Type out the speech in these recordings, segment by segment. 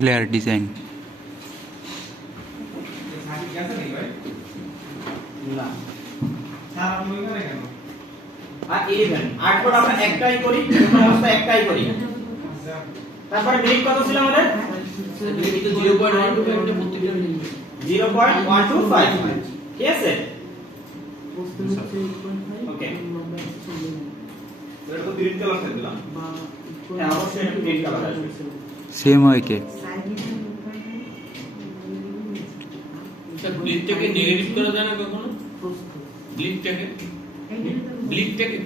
Clear design. আর 11 8 আমরা একটাই করি, প্রথম অবস্থা একটাই করি। তারপরে গ্রিড কত ছিল আমাদের? গ্রিড তো 0.125 এটা প্রত্যেকটা 0.125 ঠিক আছে? ওকে এটা তো গ্রিন কালার থাকবে না? হ্যাঁ অবশ্যই এটা গ্রিড কালার আসবে। Same হয় কে? স্যার ব্লিকটাকে নেগেটিভ করা যায় না কখনো? ব্লিকটাকে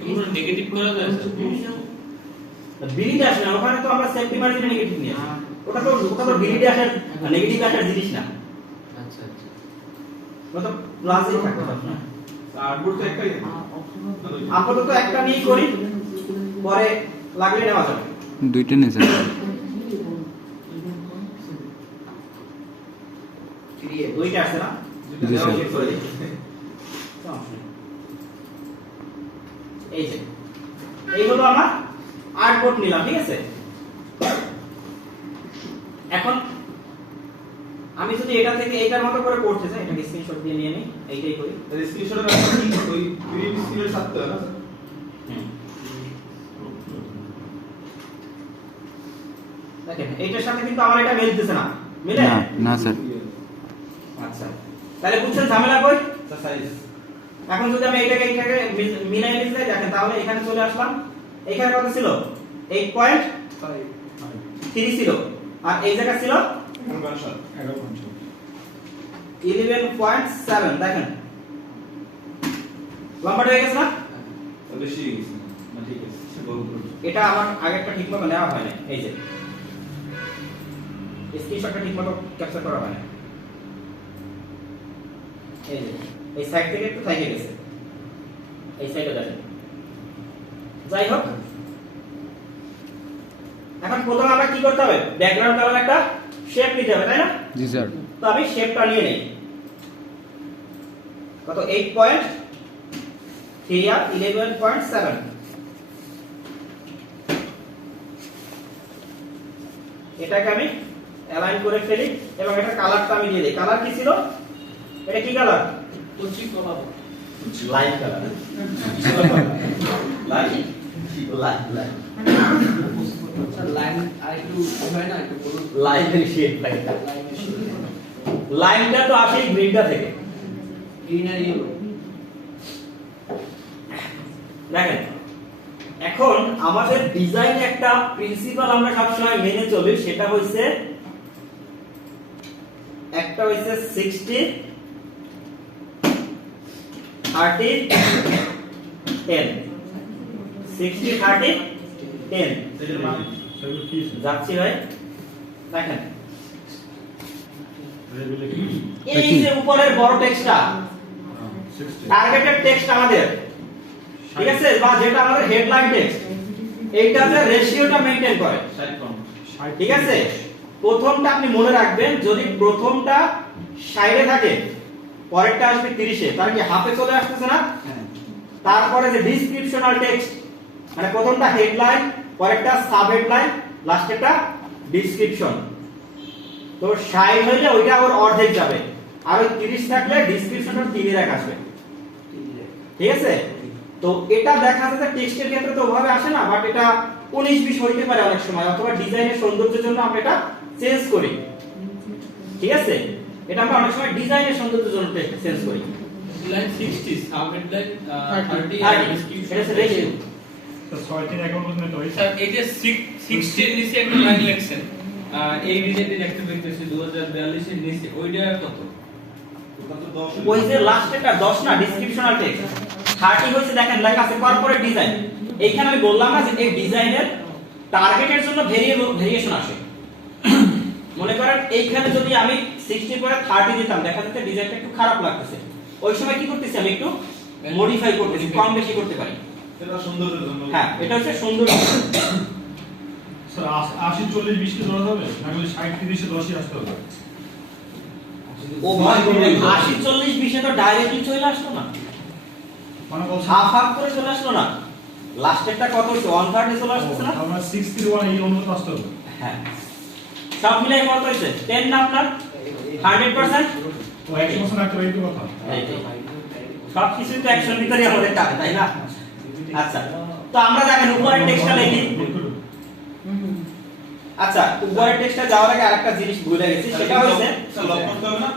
কখনো নেগেটিভ করা যায় স্যার? গ্রিড আসে না, ওখানে তো আমরা সেফটি মার্জিন নেগেটিভ নিয়ে আসি। ওটা তো গ্রিডে আসার নেগেটিভ আসার জিনিস না। আচ্ছা আচ্ছা। ওটা প্লাসই থাকতে হবে না। আউটপুট তো একটাই। আপাতত একটা নিয়ে করি, পরে লাগলে নেওয়া যাবে। দুইটা নেই স্যার। দুইটা আছে না? জি স্যার। চেক করে দিই। এই যে এই হলো আমার আউটপুট নিলাম, ঠিক আছে? এখন আমি যদি এটা থেকে এইটার মতো করে করতে চাই, এটাকে স্ক্রিনশট দিয়ে নিয়ে নিই, এইটাই করি। এর স্ক্রিনশটের আছে ওই গ্রিন স্ক্রিনের সাথে না? দেখেন এইটার সাথে কিন্তু আমার এটা মিলতেছে না, মিলে? না না স্যার। আচ্ছা তাহলে বুঝছেন ঝামেলা কই? সাইজ এখন যদি আমি এইটাকে মিলাই নিতে চাই, দেখেন তাহলে এখানে চলে আসলাম। এখানে কত ছিল? 8.3 ছিল, আর এই জায়গা ছিল 11.7। দেখেন লম্বাটা হয়ে গেছে না? বেশি গেছে না? ঠিক আছে এটা আমার আগেরটা ঠিকমতো নেওয়া হয় না, এই যে স্ক্রিনশটটা ঠিকমতো ক্যাপচার করা হয় না, এই যে এই সাইড থেকে একটু থেকে গেছে, এই সাইডে দেখেন। যাই হোক, এখন প্রথমে আমরা কি করতে হবে? ব্যাকগ্রাউন্ড কালার একটা শেপ নিতে হবে, তাই না? জি স্যার। তো আমি শেপটা নিয়ে নেই। কত? 8.3 আর 11.7। এটাকে আমি অ্যালাইন করে ফেলি এবং এটা কালারটা আমি দিয়ে দেই। কালার কি ছিল? এটা কি কালার? কচি কলা। Light colour. Light light sir line আর একটু হয় না, একটু বলুন। লাইটের শেড লাগে। লাইনটা তো আসে গ্রিনটা থেকে। গ্রিন আর ইয়েলো। দেখেন এখন আমাদের ডিজাইনে একটা প্রিন্সিপাল আমরা সবসময় মেনে চলি, সেটা হইছে একটা হইছে 60 30 10 60 30 10 এটার মানে যাচ্ছি ভাই। দেখেন এটা এই কি? যে উপরের বড় টেক্সটটা টার্গেটেড টেক্সট আমাদের, ঠিক আছে, বা যেটা আমাদের হেডলাইন টেক্সট, এইটাতে রেশিওটা মেইনটেইন করে, ঠিক আছে? প্রথমটা আপনি মনে রাখবেন, যদি প্রথমটা 60 এ থাকে, পরেরটা আসবে 30 এ, তার কি হাফে চলে আসতেছে না? তারপরে যে ডেসক্রিপশনাল টেক্সট, মানে প্রথমটা হেডলাইন, পরেরটা সাব হেডলাইন, লাস্টেরটা ডেসক্রিপশন। তো 60 হইলে ওইটা ওর অর্ধেক যাবে, আর ওই 30 থাকলে ডেসক্রিপশনটা 3 এর এক আসবে, ঠিক আছে? তো এটা দেখা যাচ্ছে টেক্সটের ক্ষেত্রে তো ওভাবে আসে না, বাট এটা 19-20 হইতে পারে অনেক সময়, অথবা ডিজাইনের সৌন্দর্যের জন্য আমরা এটা চেঞ্জ করি, ঠিক আছে? এটা আমরা অনেক সময় ডিজাইনের সৌন্দর্যের জন্য চেঞ্জ করি। লাইন 60 সাব হেডলাইন 30 আর আর এটা ডেসক্রিপশন হচ্ছে রেশিও। স্যার এই যে 60 এর নিচে একটা লাইন লিখছেন, এই ডিজাইনটি দেখতে পেতেছি 2042 এর নিচে, ওইটা কত? ওটা তো 10 ওই যে লাস্টেরটা 10 না, ডেসক্রিপশনাল টেক্সট। 30 হইছে, দেখেন লেখা আছে কর্পোরেট ডিজাইন। এইখানে আমি বললাম না যে এই ডিজাইনের টার্গেটের জন্য ভেরিয়েশন আসে। মনে করেন এইখানে যদি আমি 60 পরে 30 দিতাম, দেখা যাচ্ছে ডিজাইনটা একটু খারাপ লাগতেছে, ওই সময় কি করতেছি? আমি একটু মডিফাই করতেছি, কম বেশি করতে পারি। এটা সৌন্দর্যের জন্য। হ্যাঁ, এটা হচ্ছে সৌন্দর্য। স্যার 80-40-20 কে ধরা যাবে নাকি 60-30-10 আসতে হবে? ও ভাই 80-40-20 এ তো ডাইরেক্টলি চলে আসলো না, মানে বলছি হাফ হাফ করে চলে আসলো না। লাস্টেরটা কত হচ্ছে? 1/3 চলে আসছে না? আমরা 6 3 1 এই অনুপাত আসতে হবে। হ্যাঁ সব মিলাই কত হইছে 10 না আপনার 100%? তো 100% একটা এই তো কথা। সব কিছু তো 100 এর ভিতরে আমাদের টাকা, তাই না? আচ্ছা, তো আমরা দেখেন উপরের টেক্সটটা লিখি। আচ্ছা, উপরের টেক্সটটা যাওয়ার আগে আরেকটা জিনিস ভুলে গেছি, সেটা হইছে স্যার লক করতে হবে না?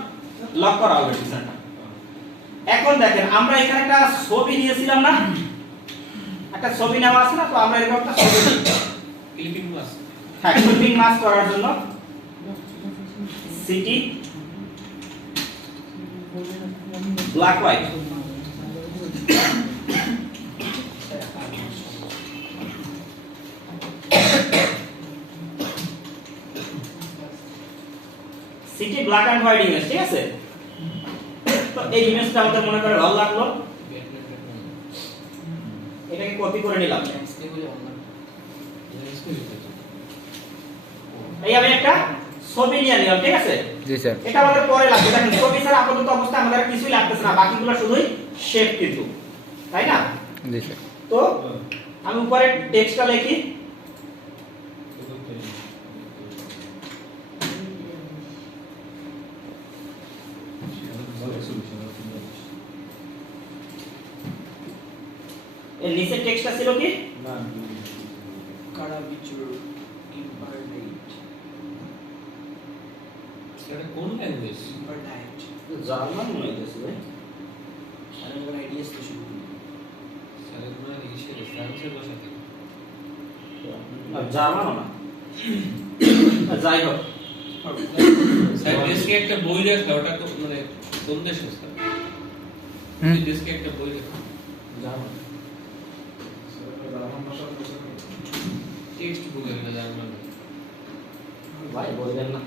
লক করা হবে স্যার। এখন দেখেন আমরা এখানে একটা ছবি নিয়েছিলাম না, একটা ছবি নেওয়া আছে না, তো আমরা এরকম একটা ছবি নিই। ক্লিপিং মাস হ্যাঁ, ক্লিপিং মাস্ক করার জন্য সিটি ব্ল্যাক হোয়াইট সিটি ব্ল্যাক এন্ড হোয়াইট ইমেজ, ঠিক আছে? তো এই ইমেজটা আমাদের মনে করে ভালো লাগলো, এটাকে কপি করে নিলাম। এই আমি একটা ছবি নিয়ে নিলাম, ঠিক আছে? জি স্যার। এটা আমাদের পরে লাগবে। দেখেন ছবি ছাড়া আপাতত অবস্থায় আমাদের আর কিছুই লাগতেছে না, বাকিগুলো শুধুই শেপ কিন্তু, তাই না? জি স্যার। তো আমি উপরে টেক্সটটা লিখি। এর নিচে টেক্সটটা ছিল কি? না, কারাবিচুর ইম্পারনেট সেটা কোন ল্যাঙ্গুয়েজ? ইম্পারনেট জার্মান মনে হইতেছে ভাই। আর আমার আইডিয়াস তো শুরু স্যার না ইসে ফ্রান্সের ভাষা থেকে। না, জার্মানও না। যাই হোক, স্যার দেশকে একটা বই লেখা, ওটা তো মানে কোন দেশ স্যার? এই দেশকে একটা বই লেখা জার্মান। স্যার জার্মান ভাষা বলতে টেক্সট বুক একটা জার্মান। ভাই বলবেন না,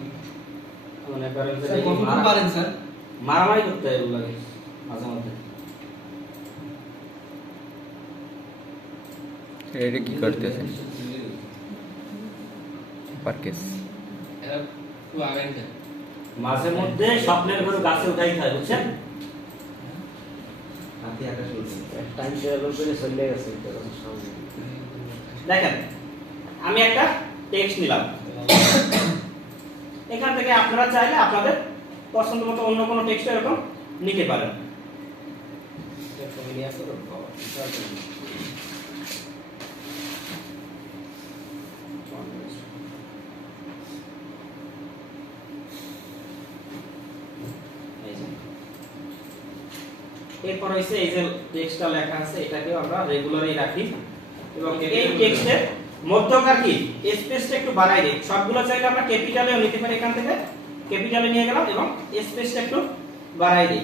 মনে করেন যে স্যার কতটুকু পারেন স্যার? মারামারি করতে হয় এগুলো লাগে মাঝে মধ্যে। এটা কি করতেছে? পার্কেস। এরা খুব আগাই না। মাঝে মধ্যে স্বপ্নের ঘরে গাছে উঠাই খায়, বুঝছেন? হাতি আকাশ উড়ছে। টাইম ট্রাভেল করে চলে গেছে। দেখেন আমি একটা টেক্সট নিলাম, এখান থেকে আপনারা চাইলে আপনাদের পছন্দ মতো অন্য কোনো টেক্সট এরকম নিতে পারেন। এরপর হইছে এই যে টেক্সটটা লেখা আছে, এটাকেও আমরা রেগুলারই রাখি এবং এই টেক্সটের মধ্যকার কি স্পেসটা একটু বাড়াই দিই। সবগুলো চাইলে আমরা ক্যাপিটালেও নিতে পারি, এখান থেকে ক্যাপিটালে নিয়ে গেলাম এবং স্পেসটা একটু বাড়াই দিই।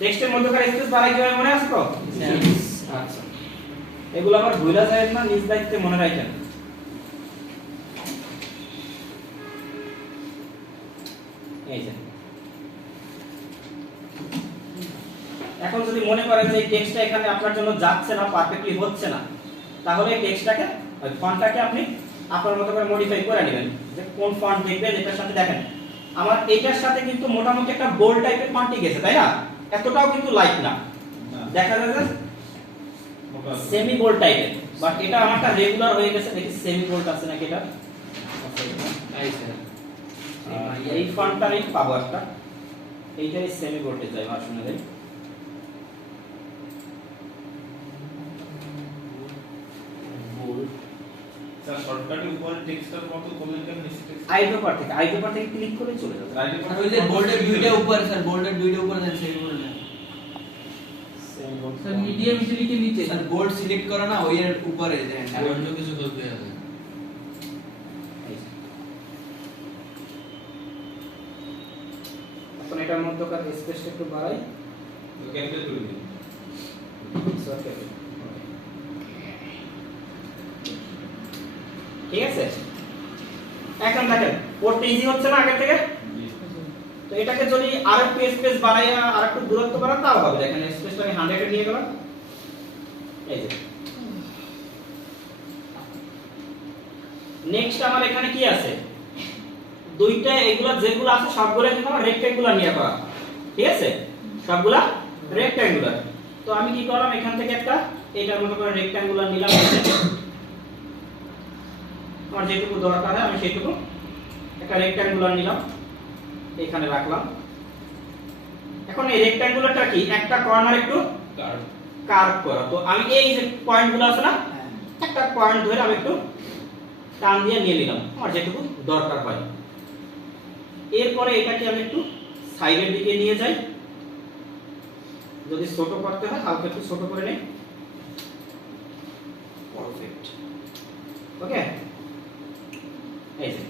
টেক্সটের মধ্যকার স্পেস বাড়াই কিভাবে মনে আছে তো? আচ্ছা, এগুলো আবার ভুলা যায় না, নিজ দায়িত্বে মনে রাখেন। এই যে এখন যদি মনে করেন যে এই টেক্সটটা এখানে আপনার জন্য যাচ্ছে না, পারফেক্টলি হচ্ছে না, তাহলে এই টেক্সটটাকে ওই ফন্টটাকে আপনি আপনার মতো করে মডিফাই করে নেবেন, যে কোন ফন্ট দেখবেন। এটার সাথে দেখেন আমার এইটার সাথে কিন্তু মোটামুটি একটা বোল্ড টাইপের ফন্টই গেছে, তাই না? এতটাও কিন্তু লাইট না, দেখা যায় যে সেমি বোল্ড টাইপের, বাট এটা আমারটা রেগুলার হয়ে গেছে। দেখি সেমি বোল্ড আছে নাকি এটা। তাই স্যার। এই ফন্টটা আমি পাবো একটা, এইটাই সেমি বোল্ডে যাই আমার শুনে দেই। স্যার শর্টকাটে উপরে টেক্সটের মতো কমেন্ট করে নিচে টেক্সট আইডোপার থেকে ক্লিক করে চলে যাবে। রাইটে আর ওই যে বোল্ডের দুইটা উপরে স্যার, বোল্ডের দুইটা উপরে দেন সেই বলে না সেমি বোল্ড স্যার মিডিয়াম সিলেক্টে নিচে স্যার, বোল্ড সিলেক্ট করা না ওই এর উপরে দেন। আর অন্য কিছু করতে হবে। এখন এটার মধ্যকার স্পেসটা একটু বাড়াই। ক্যাপিটাল করে দিন। ঠিক আছে, এখন দেখেন পড়তে ইজি হচ্ছে না আগের থেকে। তো এটাকে যদি আরেকটু স্পেস বাড়াইয়া আরেকটু দূরত্ব বাড়ান তাও হবে। দেখেন স্পেসটা আমি 100 এ নিয়ে গেলাম, এই যে। নেক্সট আমার এখানে কি আছে, দুইটা এগুলা যেগুলো আছে সবগুলো কিন্তু আমার রেক্ট্যাঙ্গুলার নিয়ে করা, ঠিক আছে? সবগুলা রেক্ট্যাঙ্গুলার। তো আমি কি করলাম, এখান থেকে একটা এটার মতো করে রেক্ট্যাঙ্গুলার নিলাম, আমার যেটুকু দরকার হয় আমি সেটুকু একটা রেক্ট্যাঙ্গুলার নিলাম, এখানে রাখলাম। এখন এই রেক্ট্যাঙ্গুলারটা কি একটা কর্নার একটু কার্ভ করা, তো আমি এই যে পয়েন্টগুলো আছে না, একটা পয়েন্ট ধরে আমি একটু টান দিয়ে নিয়ে নিলাম আমার যেটুকু দরকার হয়। এরপরে এটাকে আমি একটু সাইডের দিকে নিয়ে যাই, যদি ছোট করতে হয় হালকা একটু ছোট করে নেই। পারফেক্ট, ওকে। এই যে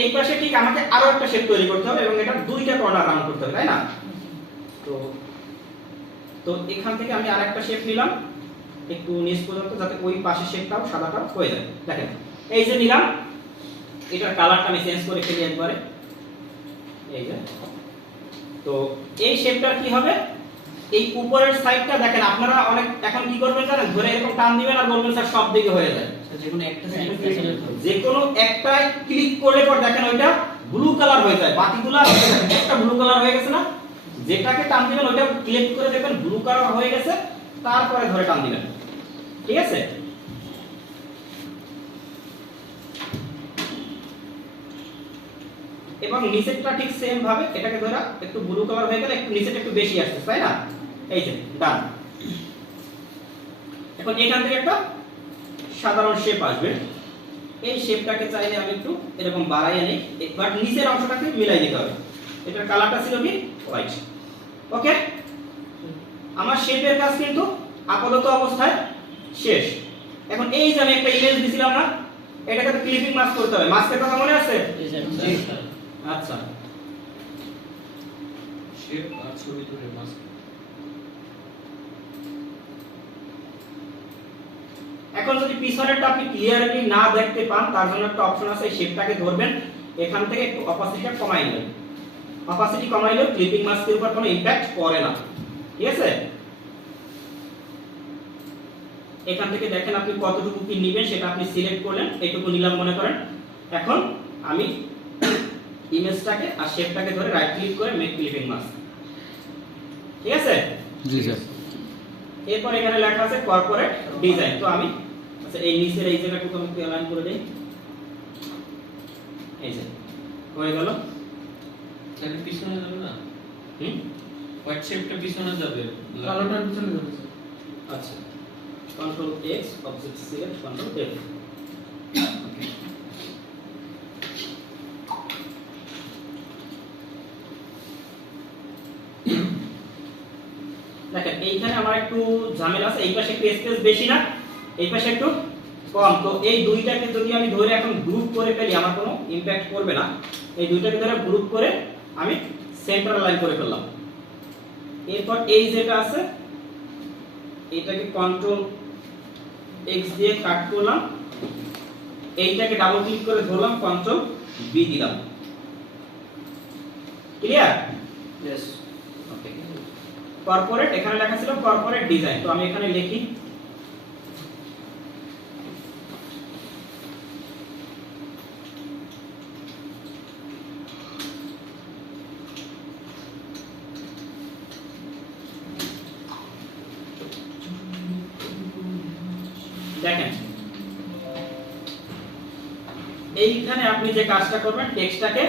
এই পাশে ঠিক আমাকে আরো একটা শেপ তৈরি করতে হবে এবং এটা দুইটা কর্নার রাউন্ড করতে হবে, তাই না? তো তো এখান থেকে আমি আরেকটা শেপ নিলাম একটু নিচ পর্যন্ত, যাতে ওই পাশের শেপটাও সাদাটাও হয়ে যায়। দেখেন এই যে নিলাম, এটার কালারটা আমি চেঞ্জ করে ফেলি একবারে, এই যে। তো এই শেপটার কি হবে, এই উপরের সাইডটা দেখেন আপনারা অনেক এখন কি করবেন জানেন, ধরে এরকম টান দিবেন আর বলবেন স্যার সব দিকে হয়ে যায়। যেকোনো একটা সাইড ফ্যাসিলিটি যে কোনো একটায় ক্লিক করলে পর দেখেন ওইটা ব্লু কালার হয়ে যায়, বাকিগুলো একটা ব্লু কালার হয়ে গেছে না, যেটাকে টান দিবেন ওইটা ক্লিক করে দেখবেন ব্লু কালার হয়ে গেছে, তারপরে ধরে টান দিবেন, ঠিক আছে? এবং নিচেরটা ঠিক সেম ভাবে এটাকে ধরে একটু ব্লু কালার হয়ে গেলে একটু নিচেটা একটু বেশি আসছে, তাই না? এই যে ডান। এখন এখান থেকে একটা সাধারণ শেপ আসবে, এই শেপটাকে চাইলে আমি একটু এরকম বাড়াইয়ে নেই, বাট নিচের অংশটাকে মিলাই দিতে হবে। এটার কালারটা ছিল কি হোয়াইট, ওকে। আমার শেপের কাজ কিন্তু আপাতত অবস্থায় শেষ। এখন এই যে আমি একটা ইমেজ দিছিলাম না, এটাকে তো ক্লিপিং মাস্ক করতে হবে, মাস্কের কথা মনে আছে? আচ্ছা, শেপ আর ছবি ধরে মাস্ক। এখন যদি পিছনেরটা আপনি ক্লিয়ারলি না দেখতে পান, তার জন্য একটা অপশন আছে, এই শেপটাকে ধরবেন, এখান থেকে একটু অপাসিটিটা কমাই নেবেন। অপাসিটি কমাইলে ক্লিপিং মাস্কের উপর কোনো ইমপ্যাক্ট পড়ে না, ঠিক আছে? এখান থেকে দেখেন আপনি কতটুকু কি নেবেন সেটা আপনি সিলেক্ট করলেন, এইটুকু নিলাম মনে করেন। এখন আমি ইমেজটাকে আর শেপটাকে ধরে রাইট ক্লিক করে মেক ক্লিপিং মাস্ক, ঠিক আছে? জি স্যার। এরপর এখানে লেখা আছে কর্পোরেট ডিজাইন, তো আমি আচ্ছা এই নিচের এই জায়গাটুকু আমি অ্যালাইন করে দেই, এই যে হয়ে গেল। তাহলে পিছনে যাবে না? হোয়াইট শেপটা পিছনে যাবে, কালোটা পিছনে যাবে। আচ্ছা, control X, object select, control F. Okay, দেখেন এইখানে আমার একটু ঝামেলা আছে, এই পাশে একটু স্পেস বেশি না, এই পাশে একটু কম। তো এই দুইটাকে যদি আমি ধরে এখন গ্রুপ করে ফেলি আমার কোনো ইমপ্যাক্ট করবে না। এই দুইটাকে ধরে গ্রুপ করে আমি সেন্টার লাইন করে ফেললাম। এরপর এই যেটা আছে এটাকে কন্ট্রোল এক্স দিয়ে কাট করলাম, এইটাকে ডাবল ক্লিক করে ধরলাম, কন্ট্রোল বি দিলাম। ক্লিয়ার? यस। ওকে, কর্পোরেট, এখানে লেখা ছিল কর্পোরেট ডিজাইন, তো আমি এখানে লিখি দেখেন এইখানে আপনি যে কাজটা করবেন, টেক্সটটাকে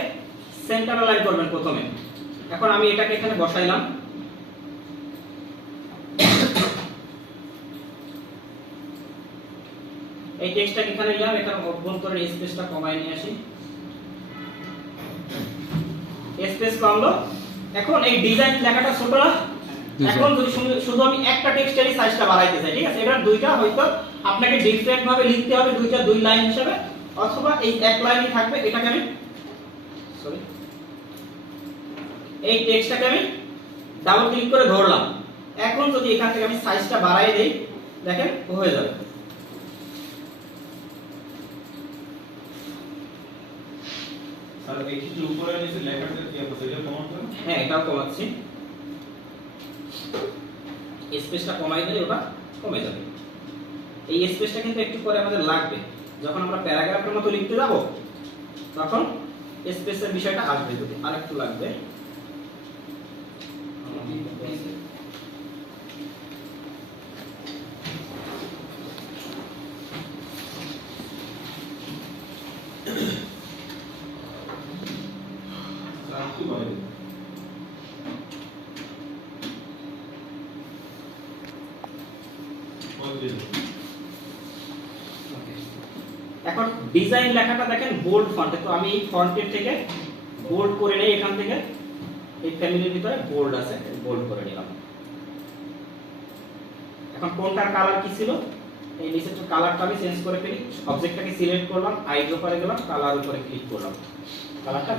সেন্টার লাইন করবেন প্রথমে। এখন আমি এটাকে এখানে বসাইলাম, এই টেক্সটটাকে এখানে নিলাম, এটা অভ্যন্তরীণ স্পেসটা কমায় নিয়ে আসি, স্পেস কমলো। এখন এই ডিজাইন লেখাটা ছোট না, এখন যদি শুধু আমি একটা টেক্সটেরই সাইজটা বাড়াইতে চাই, ঠিক আছে, এটা দুইটা হয়তো আপনাকে ডিফারেন্ট ভাবে লিখতে হবে, দুইটা দুই লাইন হিসেবে, অথবা এই এক লাইনই থাকবে। এটাকে আমি সরি এই টেক্সটটাকে আমি ডাবল ক্লিক করে ধরলাম। এখন যদি এখান থেকে আমি সাইজটা বাড়াই দেই, দেখেন হয়ে যাবে। স্যার এই যে উপরে নিচে লেখাটা কি আছে এটা কমাতে হবে? হ্যাঁ, এটাও কমাচ্ছি, স্পেসটা কমাই দিলে ওটা কমে যাবে। এই স্পেসটা কিন্তু একটু পরে আমাদের লাগবে, যখন আমরা প্যারাগ্রাফের মতো লিখতে যাব তখন স্পেসের বিষয়টা আসবে। যদি আরেকটু লাগবে, এখন ডিজাইন লেখাটা দেখেন বোল্ড ফন্টে, তো আমি এই ফন্টের থেকে বোল্ড করে নেই, এখান থেকে এই ফ্যামিলির ভিতরে বোল্ড আছে, বোল্ড করে নিলাম। এখন কোনটার কালার কি ছিল, এই নিচের কালারটা আমি চেঞ্জ করে ফেলি, অবজেক্টটাকে সিলেক্ট করলাম, আইড্রপারে গেলাম, কালার উপরে ক্লিক করলাম, কালারটা